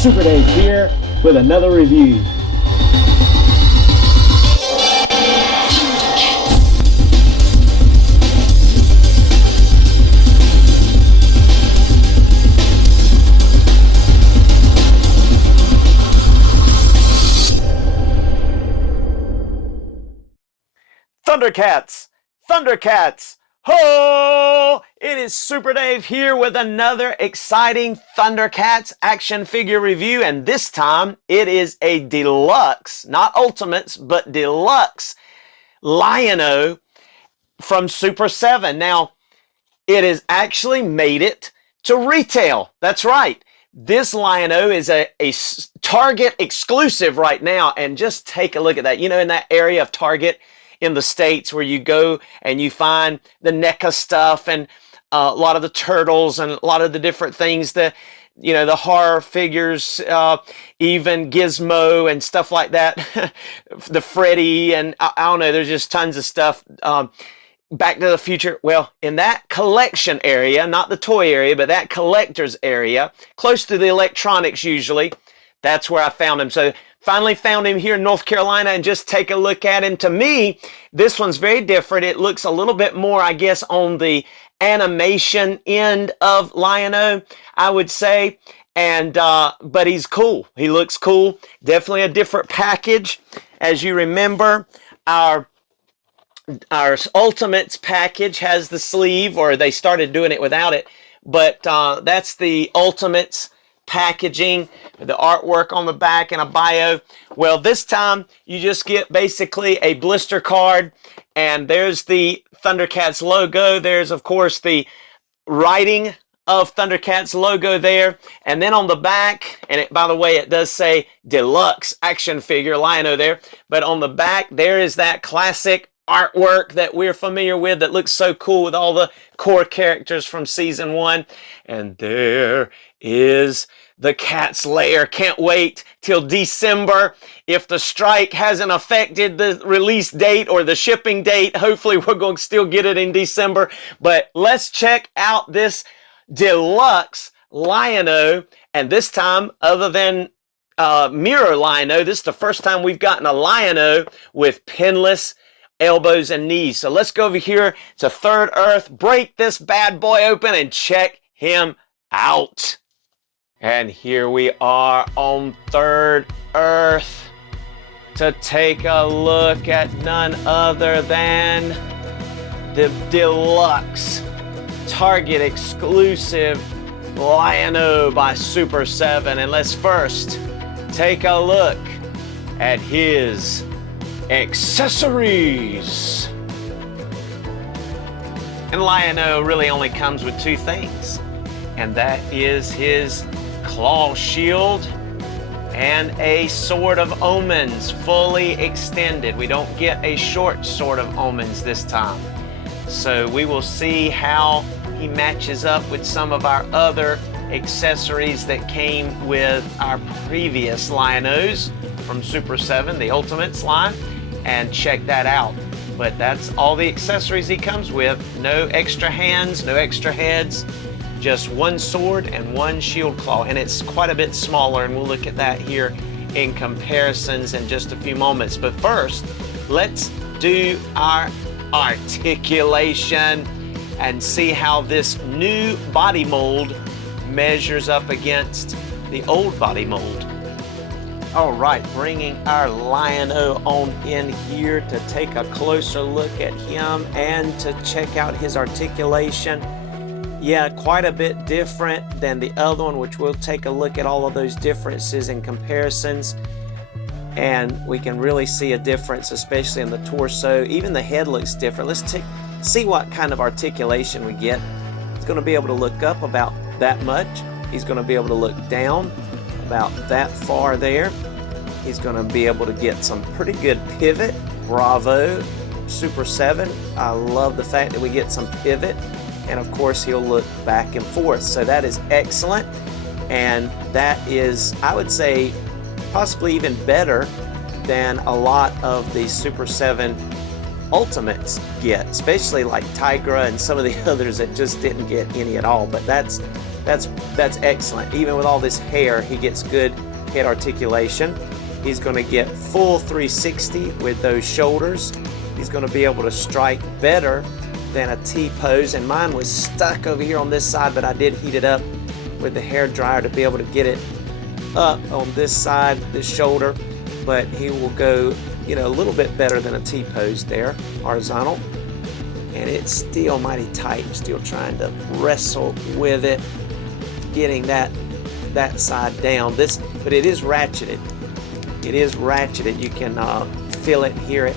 Super Dave here with another review. Thundercats! Thundercats! Ho! It is Super Dave here with another exciting Thundercats action figure review, and this time it is a deluxe, not Ultimates, but deluxe Lion-O from Super 7. Now, it has actually made it to retail. That's right. This Lion-O is a Target exclusive right now, and just take a look at that. You know, in that area of Target in the States where you go and you find the NECA stuff and a lot of the turtles and a lot of the different things, the horror figures, even Gizmo and stuff like that, the Freddy, and I don't know, there's just tons of stuff. Back to the Future. Well, in that collection area, not the toy area, but that collector's area, close to the electronics usually, that's where I found him. So finally found him here in North Carolina, and just take a look at him. To me, this one's very different. It looks a little bit more, I guess, on the animation end of Lion-O, I would say. And but he's cool. He looks cool. Definitely a different package. As you remember, our Ultimates package has the sleeve, or they started doing it without it. But that's the Ultimates packaging, the artwork on the back, and a bio. Well, this time you just get basically a blister card, and there's the Thundercats logo. There's, of course, the writing of Thundercats logo there, and then on the back, and by the way, it does say Deluxe action figure Lion-O there, but on the back there is that classic artwork that we're familiar with that looks so cool with all the core characters from season 1. And there is the cat's lair. Can't wait till December. If the strike hasn't affected the release date or the shipping date, hopefully we're going to still get it in December. But let's check out this deluxe Lion-O. And this time, other than Mirror Lion-O, this is the first time we've gotten a Lion-O with pinless elbows and knees. So let's go over here to Third Earth, break this bad boy open, and check him out. And here we are on Third Earth to take a look at none other than the deluxe Target exclusive Lion-O by Super 7. And let's first take a look at his accessories. And Lion-O really only comes with two things, and that is his claw shield and a Sword of Omens fully extended. We don't get a short Sword of Omens this time, so we will see how he matches up with some of our other accessories that came with our previous Lion-Os from Super 7, the Ultimates line, and check that out. But that's all the accessories he comes with. No extra hands, no extra heads, just one sword and one shield claw, and it's quite a bit smaller, and we'll look at that here in comparisons in just a few moments. But first, let's do our articulation and see how this new body mold measures up against the old body mold. All right, bringing our Lion-O on in here to take a closer look at him and to check out his articulation. Yeah, quite a bit different than the other one, which we'll take a look at all of those differences and comparisons. And we can really see a difference, especially in the torso. Even the head looks different. Let's see what kind of articulation we get. He's going to be able to look up about that much. He's going to be able to look down about that far there. He's going to be able to get some pretty good pivot. Bravo, Super 7. I love the fact that we get some pivot. And of course, he'll look back and forth. So that is excellent. And that is, I would say, possibly even better than a lot of the Super 7 ultimates get, especially like Tigra and some of the others that just didn't get any at all. But that's excellent. Even with all this hair, he gets good head articulation. He's going to get full 360 with those shoulders. He's going to be able to strike better than a T-pose, and mine was stuck over here on this side, but I did heat it up with the hair dryer to be able to get it up on this side, this shoulder. But he will go, you know, a little bit better than a T-pose there, horizontal. And it's still mighty tight. I'm still trying to wrestle with it, getting that side down. But it is ratcheted. It is ratcheted. You can feel it, hear it.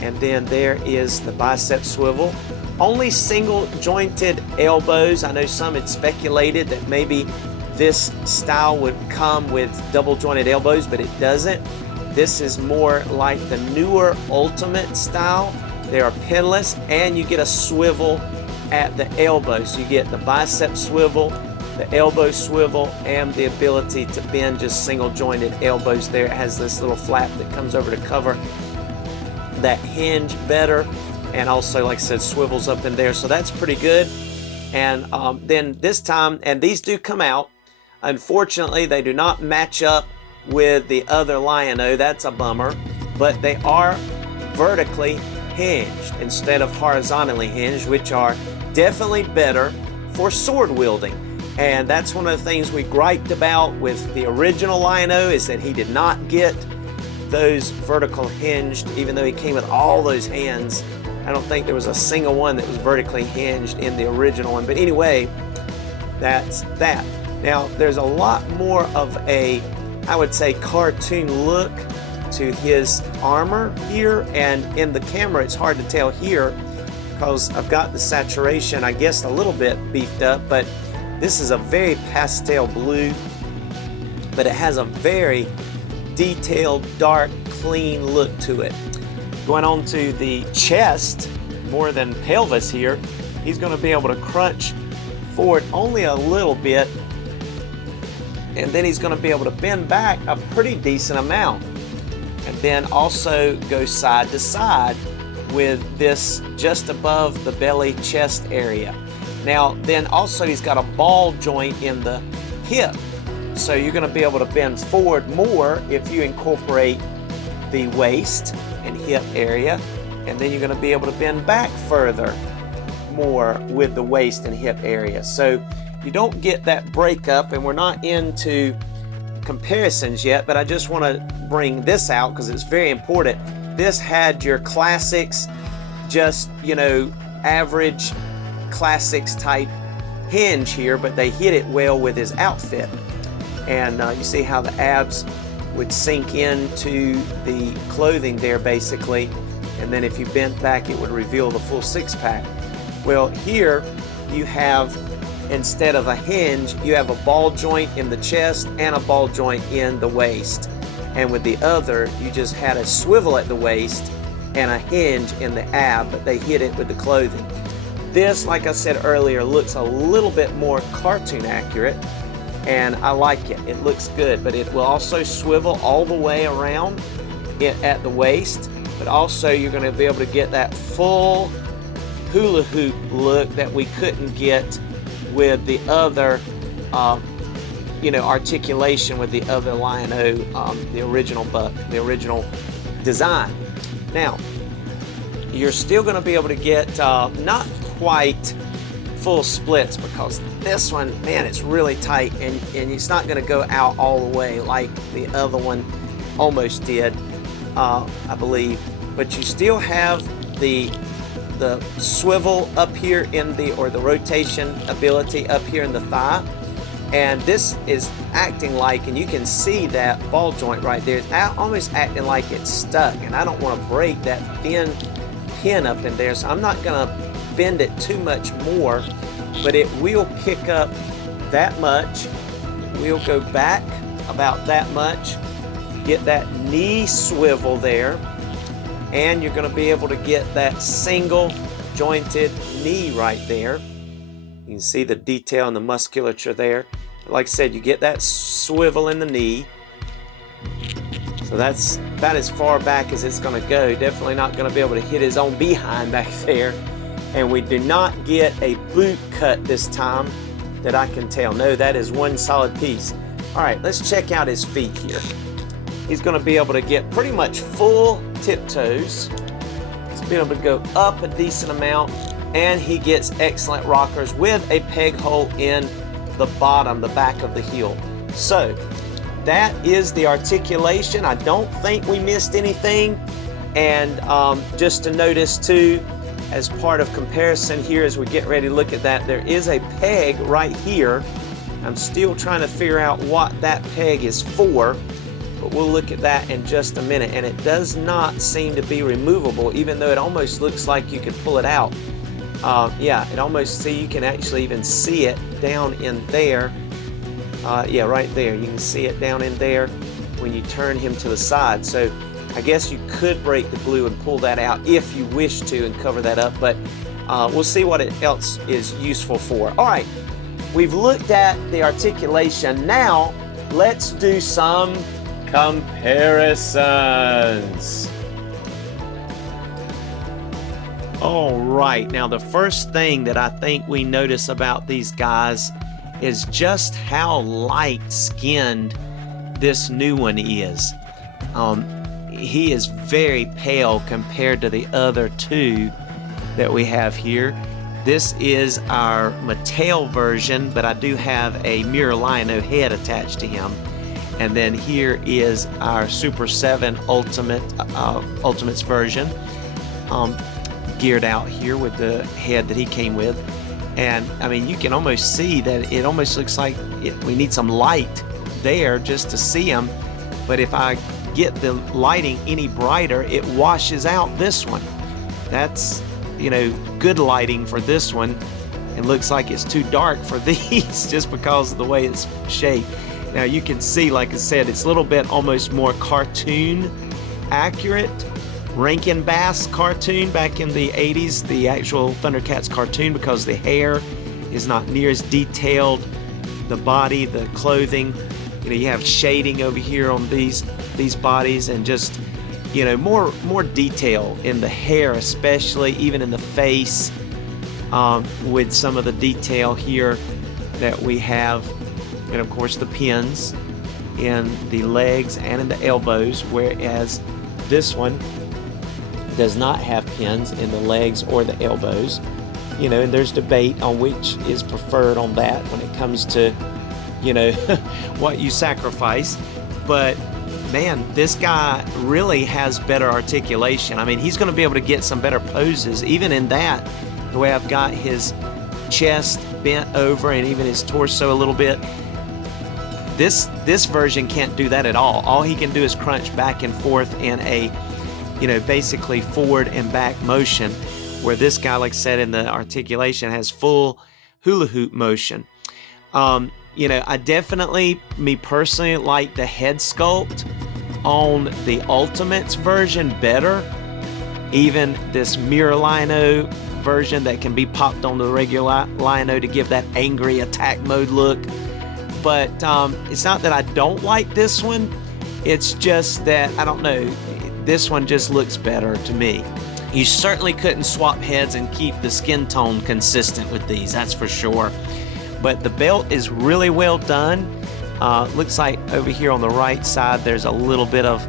And then there is the bicep swivel. Only single jointed elbows. I know some had speculated that maybe this style would come with double jointed elbows, but it doesn't. This is more like the newer Ultimate style. They are pinless, and you get a swivel at the elbow. So you get the bicep swivel, the elbow swivel, and the ability to bend just single jointed elbows there. It has this little flap that comes over to cover that hinge better, and also, like I said, swivels up in there. So that's pretty good. And then this time, and these do come out, unfortunately they do not match up with the other Lion-O. That's a bummer, but they are vertically hinged instead of horizontally hinged, which are definitely better for sword wielding. And that's one of the things we griped about with the original Lion-O, is that he did not get those vertical hinged, even though he came with all those hands. I don't think there was a single one that was vertically hinged in the original one. But anyway, that's that. Now, there's a lot more of a, I would say, cartoon look to his armor here, and in the camera it's hard to tell here because I've got the saturation, I guess, a little bit beefed up, but this is a very pastel blue, but it has a very detailed, dark, clean look to it. Going on to the chest, more than pelvis here, he's going to be able to crunch forward only a little bit, and then he's going to be able to bend back a pretty decent amount, and then also go side to side with this just above the belly chest area. Now then also he's got a ball joint in the hip, so you're going to be able to bend forward more if you incorporate the waist and hip area, and then you're going to be able to bend back further more with the waist and hip area. So you don't get that breakup, and we're not into comparisons yet, but I just want to bring this out because it's very important. This had your classics, just, you know, average classics type hinge here, but they hit it well with his outfit. And you see how the abs would sink into the clothing there basically, and then if you bent back it would reveal the full six-pack. Well, here you have, instead of a hinge, you have a ball joint in the chest and a ball joint in the waist, and with the other you just had a swivel at the waist and a hinge in the ab, but they hit it with the clothing. This, like I said earlier, looks a little bit more cartoon accurate, and I like it. It looks good, but it will also swivel all the way around it at the waist, but also you're going to be able to get that full hula hoop look that we couldn't get with the other you know, articulation with the other Lion-O, the original buck, the original design. Now you're still going to be able to get not quite full splits, because this one, man, it's really tight, and it's not going to go out all the way like the other one almost did, I believe. But you still have the swivel up here in the, or the rotation ability up here in the thigh, and this is acting like, and you can see that ball joint right there, it's almost acting like it's stuck, and I don't want to break that thin pin up in there, so I'm not going to bend it too much more, but it will kick up that much. We'll go back about that much, get that knee swivel there, and you're going to be able to get that single jointed knee right there. You can see the detail and the musculature there. Like I said, you get that swivel in the knee. So So that's about as far back as it's going to go. Definitely not going to be able to hit his own behind back there. And we do not get a boot cut this time that I can tell. No, that is one solid piece. All right, let's check out his feet here. He's going to be able to get pretty much full tiptoes. He's being able to go up a decent amount, and he gets excellent rockers with a peg hole in the bottom, the back of the heel. So that is the articulation. I don't think we missed anything. And just to notice too, as part of comparison here, as we get ready to look at that, there is a peg right here. I'm still trying to figure out what that peg is for, but we'll look at that in just a minute. And it does not seem to be removable, even though it almost looks like you could pull it out. Yeah, it almost, see, you can actually even see it down in there. Yeah, right there. You can see it down in there when you turn him to the side. So I guess you could break the glue and pull that out if you wish to and cover that up, but we'll see what else is useful for. All right, we've looked at the articulation. Now let's do some comparisons. All right, now the first thing that I think we notice about these guys is just how light-skinned this new one is. He is very pale compared to the other two that we have here. This is our Mattel version, but I do have a mirror lino head attached to him. And then here is our Super 7 Ultimates version, geared out here with the head that he came with. And I mean, you can almost see that it almost looks like we need some light there just to see him. But if I get the lighting any brighter, it washes out this one. That's, you know, good lighting for this one. It looks like it's too dark for these just because of the way it's shaped. Now you can see, like I said, it's a little bit almost more cartoon accurate. Rankin Bass cartoon back in the 80s, the actual Thundercats cartoon, because the hair is not near as detailed, the body, the clothing, you know, you have shading over here on these bodies, and just, you know, more detail in the hair, especially even in the face, with some of the detail here that we have, and of course the pins in the legs and in the elbows, whereas this one does not have pins in the legs or the elbows. You know, and there's debate on which is preferred on that when it comes to, you know, what you sacrifice. But man, this guy really has better articulation. I mean, he's going to be able to get some better poses, even in that, the way I've got his chest bent over and even his torso a little bit. This version can't do that at all. All he can do is crunch back and forth in a, you know, basically forward and back motion, where this guy, like I said, in the articulation has full hula hoop motion. You know, I definitely, me personally, like the head sculpt on the Ultimates version better. Even this mirror lino version that can be popped on the regular lino to give that angry attack mode look. But it's not that I don't like this one. It's just that, I don't know, this one just looks better to me. You certainly couldn't swap heads and keep the skin tone consistent with these, that's for sure. But the belt is really well done. Looks like over here on the right side there's a little bit of,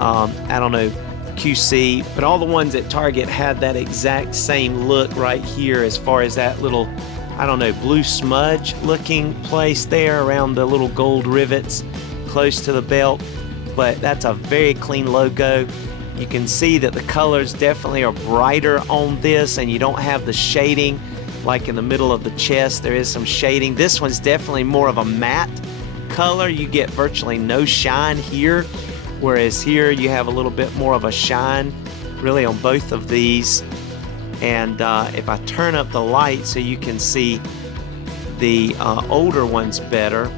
I don't know, QC, but all the ones at Target had that exact same look right here, as far as that little, I don't know, blue smudge looking place there around the little gold rivets close to the belt. But that's a very clean logo. You can see that the colors definitely are brighter on this, and you don't have the shading like in the middle of the chest. There is some shading. This one's definitely more of a matte color. You get virtually no shine here, whereas here you have a little bit more of a shine really on both of these. And if I turn up the light so you can see the older ones better,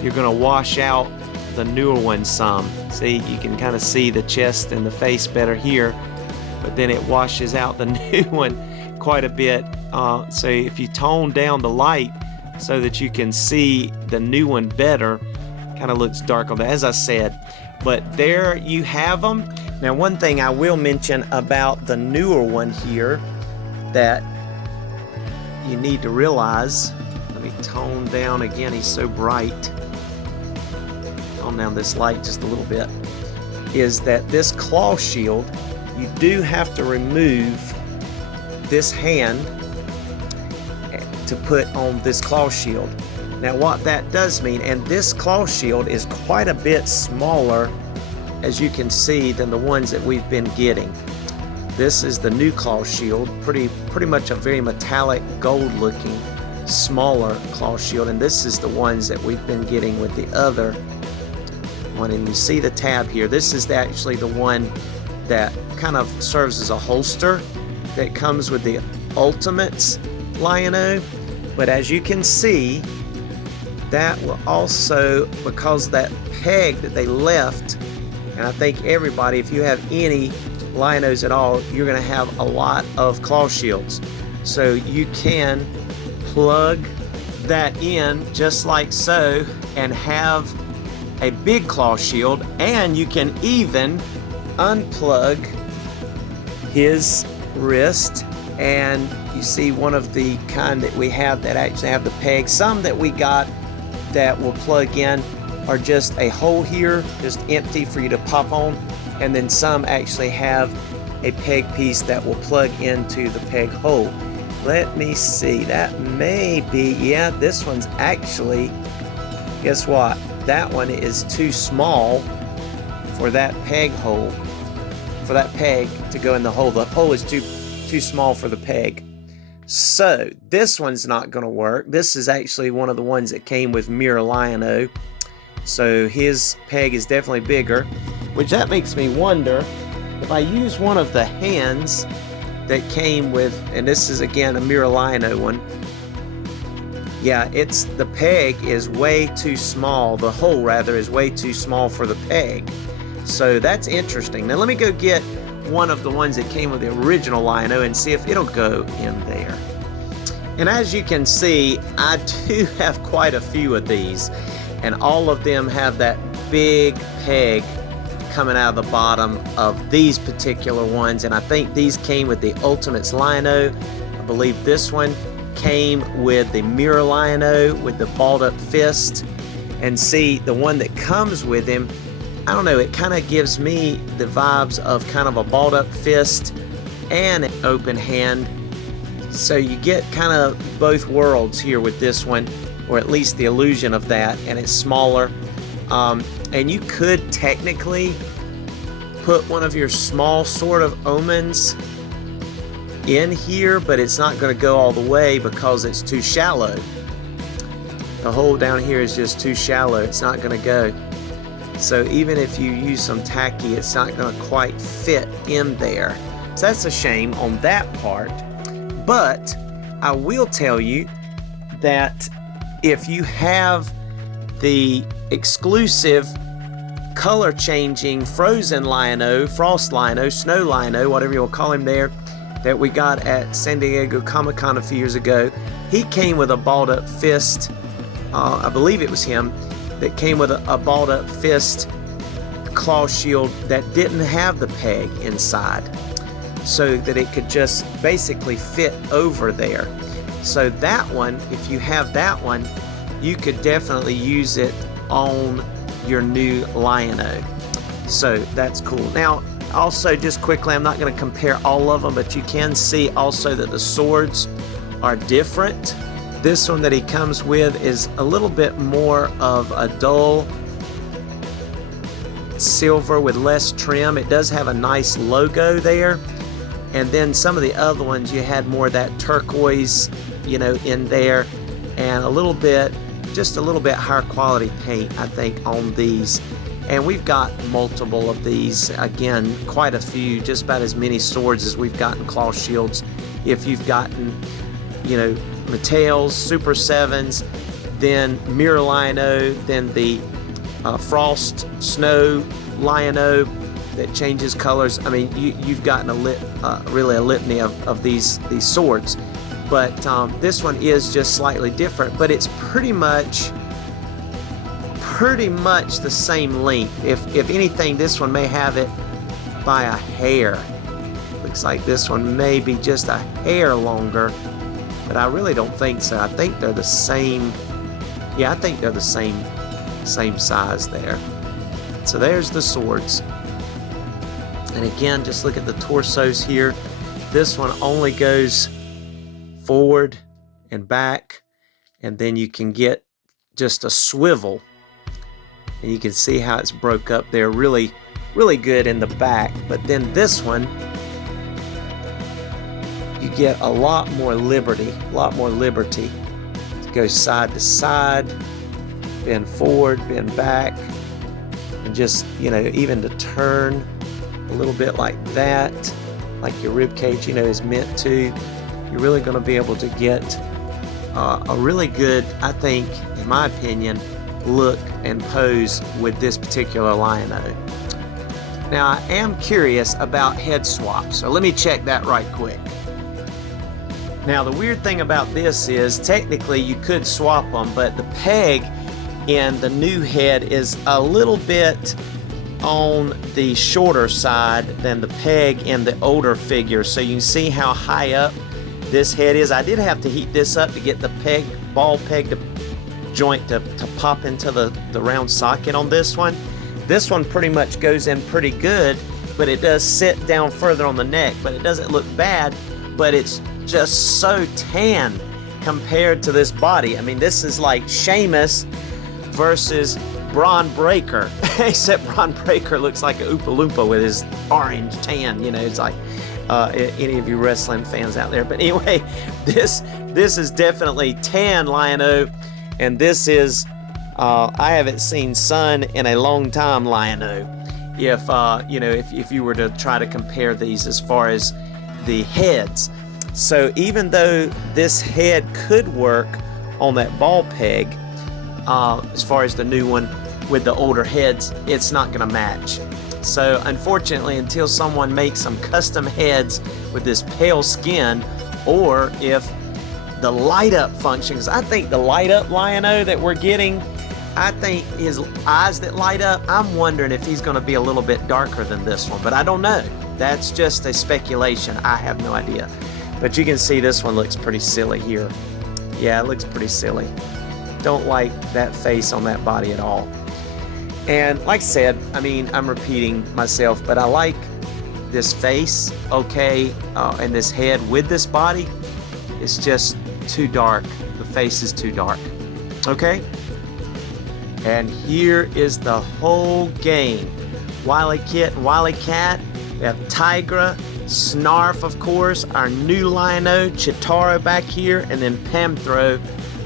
you're going to wash out the newer one some. See, you can kind of see the chest and the face better here, but then it washes out the new one quite a bit. So if you tone down the light so that you can see the new one better, kind of looks dark on that. As I said, But there you have them. Now, one thing I will mention about the newer one here that you need to realize, let me tone down again, he's so bright. Tone down this light just a little bit, is that this claw shield, you do have to remove this hand to put on this claw shield. Now what that does mean, and this claw shield is quite a bit smaller, as you can see, than the ones that we've been getting. This is the new claw shield, pretty much a very metallic gold looking smaller claw shield, and this is the ones that we've been getting with the other one. And you see the tab here, this is actually the one that kind of serves as a holster that comes with the Ultimates Lion-O. But as you can see, that will also, because of that peg that they left, and I think everybody, if you have any Lion-Os at all, you're going to have a lot of claw shields. So you can plug that in just like so and have a big claw shield, and you can even unplug his wrist. And you see one of the kind that we have that actually have the peg. Some that we got that will plug in are just a hole here, just empty for you to pop on, and then some actually have a peg piece that will plug into the peg hole. Let me see, that may be, yeah, this one's actually, guess what, that one is too small for that peg hole, for that peg to go in the hole. The hole is too small for the peg. So this one's not going to work. This is actually one of the ones that came with Mirror Lion-O. So his peg is definitely bigger, which that makes me wonder if I use one of the hands that came with, and this is again a Mirror Lion-O one. Yeah, it's, the peg is way too small. The hole rather is way too small for the peg. So that's interesting. Now let me go get one of the ones that came with the original Lion-O and see if it'll go in there. And as you can see, I do have quite a few of these, and all of them have that big peg coming out of the bottom of these particular ones. And I think these came with the Ultimates Lion-O. I believe this one came with the Mirror Lion-O with the balled up fist. And see, the one that comes with him, I don't know, it kind of gives me the vibes of kind of a balled up fist and an open hand. So you get kind of both worlds here with this one, or at least the illusion of that, and it's smaller. And you could technically put one of your small sort of omens in here, but it's not going to go all the way because it's too shallow. The hole down here is just too shallow. It's not going to go. So even if you use some tacky, it's not going to quite fit in there. So that's a shame on that part. But I will tell you that if you have the exclusive color changing Frozen Lion-O, Frost Lion-O, Snow Lion-O, whatever you will call him there, that we got at San Diego Comic-Con a few years ago, he came with a balled up fist. I believe it was him that came with a balled up fist claw shield that didn't have the peg inside, so that it could just basically fit over there. So that one, if you have that one, you could definitely use it on your new Lion-O. So that's cool. Now also, just quickly, I'm not going to compare all of them, but you can see also that the swords are different. This one that he comes with is a little bit more of a dull silver with less trim. It does have a nice logo there. And then some of the other ones, you had more of that turquoise, you know, in there, and a little bit, just a little bit higher quality paint, I think, on these. And we've got multiple of these, again, quite a few, just about as many swords as we've gotten claw shields. If you've gotten, you know, Mattel's Super 7s, then Mirror Lion-O, then the Frost Snow Lion-O that changes colors. I mean, you've gotten really a litany of these swords. But this one is just slightly different, but it's pretty much pretty much the same length. If anything, this one may have it by a hair. Looks like this one may be just a hair longer, but I really don't think so. I think they're the same. Yeah, I think they're the same size there. So there's the swords. And again, just look at the torsos here. This one only goes forward and back, and then you can get just a swivel, and you can see how it's broke up there. Really good in the back. But then this one, you get a lot more liberty to go side to side, bend forward, bend back, and just, you know, even to turn a little bit like that, like your rib cage, you know, is meant to. You're really going to be able to get a really good, I think, in my opinion, look and pose with this particular Lion-O. Now, I am curious about head swaps, so let me check that right quick. Now, the weird thing about this is technically you could swap them, but the peg in the new head is a little bit on the shorter side than the peg in the older figure. So you can see how high up this head is. I did have to heat this up to get the ball peg joint to pop into the round socket on this one. This one pretty much goes in pretty good, but it does sit down further on the neck, but it doesn't look bad, but it's just so tan compared to this body. I mean, this is like Sheamus versus Braun Breaker, except Braun Breaker looks like a Oompa Loompa with his orange tan, you know. It's like any of you wrestling fans out there. But anyway, this is definitely tan Lion-O, and this is I haven't seen sun in a long time Lion-O. If you know, if you were to try to compare these as far as the heads. So even though this head could work on that ball peg, as far as the new one with the older heads, it's not going to match. So unfortunately, until someone makes some custom heads with this pale skin, or if the light up function, because I think the light up Lion-O that we're getting, I think his eyes that light up, I'm wondering if he's going to be a little bit darker than this one, but I don't know. That's just a speculation. I have no idea. But you can see this one looks pretty silly here. Yeah, it looks pretty silly. Don't like that face on that body at all. And like I said, I mean, I'm repeating myself, but I like this face, okay, and this head with this body. It's just too dark. The face is too dark, okay? And here is the whole game. Wily Kit and Wily Cat. We have Tigra, Snarf, of course, our new Lion-O, Chitara back here, and then Pamthro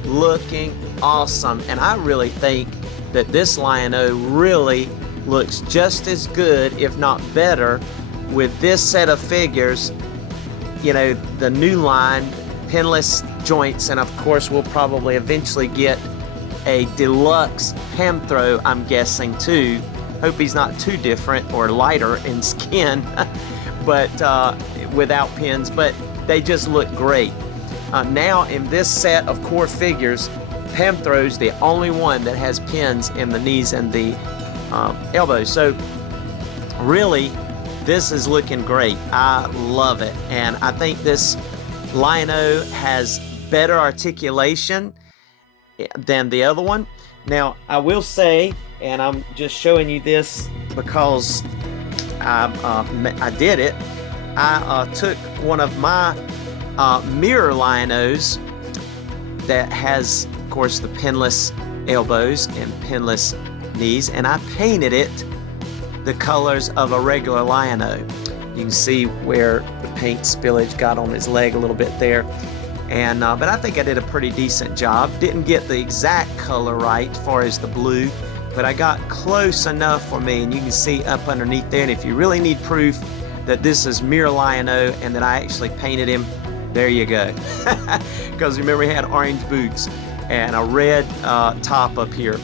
looking awesome. And I really think that this Lion-O really looks just as good, if not better, with this set of figures. You know, the new line, pinless joints, and of course we'll probably eventually get a deluxe Pamthro, I'm guessing, too. Hope he's not too different or lighter in skin, but without pins, but they just look great. Now in this set of core figures, Pamthro's the only one that has pins in the knees and the elbows. So really, this is looking great. I love it. And I think this Lion-O has better articulation than the other one. Now, I will say, and I'm just showing you this because I did it, I took one of my mirror Lion-Os that has, of course, the pinless elbows and pinless knees, and I painted it the colors of a regular Lion-O. You can see where the paint spillage got on his leg a little bit there. And but I think I did a pretty decent job. Didn't get the exact color right as far as the blue, but I got close enough for me, and you can see up underneath there. And if you really need proof that this is mirror Lion-O and that I actually painted him, there you go. Because remember, he had orange boots and a red top up here.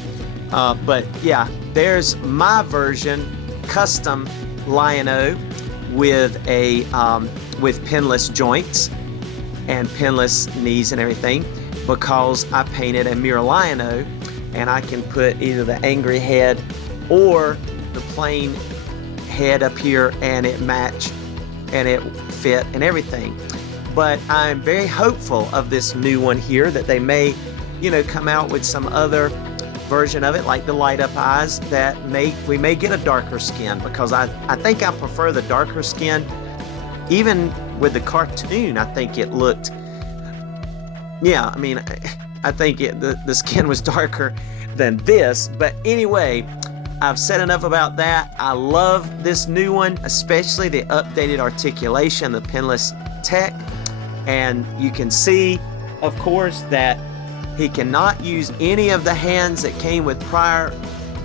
But yeah, there's my version, custom Lion-O with a with pinless joints and pinless knees and everything, because I painted a mirror Lion-O and I can put either the angry head or the plain head up here, and it match and it fit and everything. But I'm very hopeful of this new one here, that they may, you know, come out with some other version of it, like the light up eyes, that we may get a darker skin, because I think I prefer the darker skin. Even with the cartoon, I think it looked, yeah, I mean, I think the skin was darker than this. But anyway, I've said enough about that. I love this new one, especially the updated articulation, the pinless tech. And you can see, of course, that he cannot use any of the hands that came with prior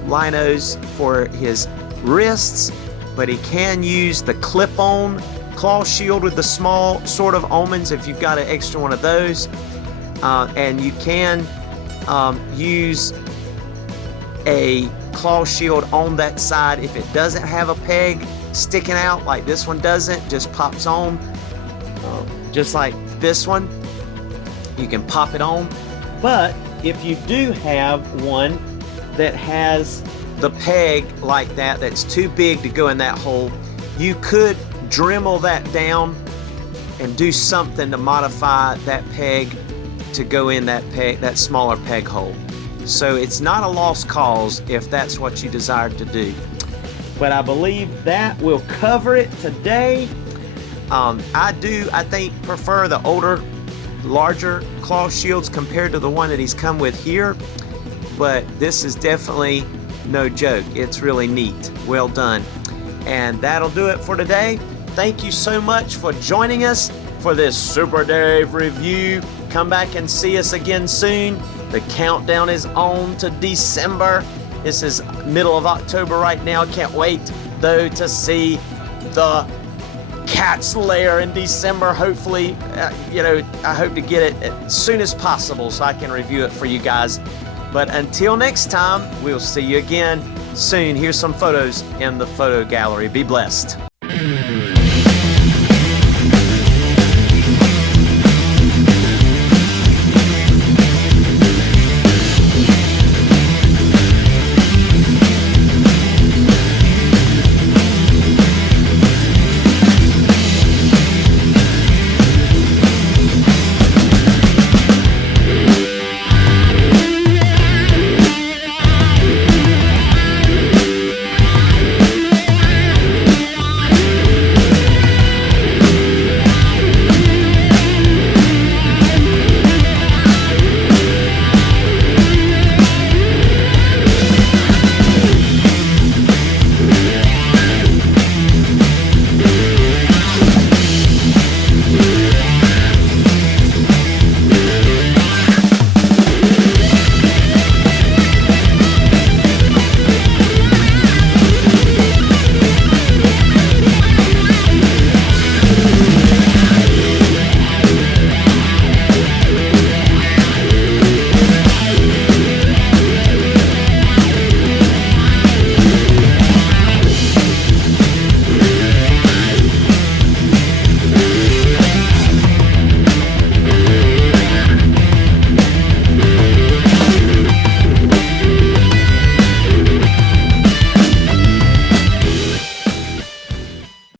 Linos for his wrists, but he can use the clip-on claw shield with the small sort of almonds if you've got an extra one of those. And you can use a claw shield on that side if it doesn't have a peg sticking out like this one doesn't, just pops on, just like this one. You can pop it on. But if you do have one that has the peg like that, that's too big to go in that hole, you could Dremel that down and do something to modify that peg to go in that smaller peg hole. So it's not a lost cause if that's what you desire to do. But I believe that will cover it today. I think prefer the older, larger claw shields compared to the one that he's come with here. But this is definitely no joke. It's really neat. Well done. And that'll do it for today. Thank you so much for joining us for this Super Dave review. Come back and see us again soon. The countdown is on to December. This is middle of October right now. Can't wait, though, to see the Cat's Lair in December. Hopefully, I hope to get it as soon as possible so I can review it for you guys. But until next time, we'll see you again soon. Here's some photos in the photo gallery. Be blessed.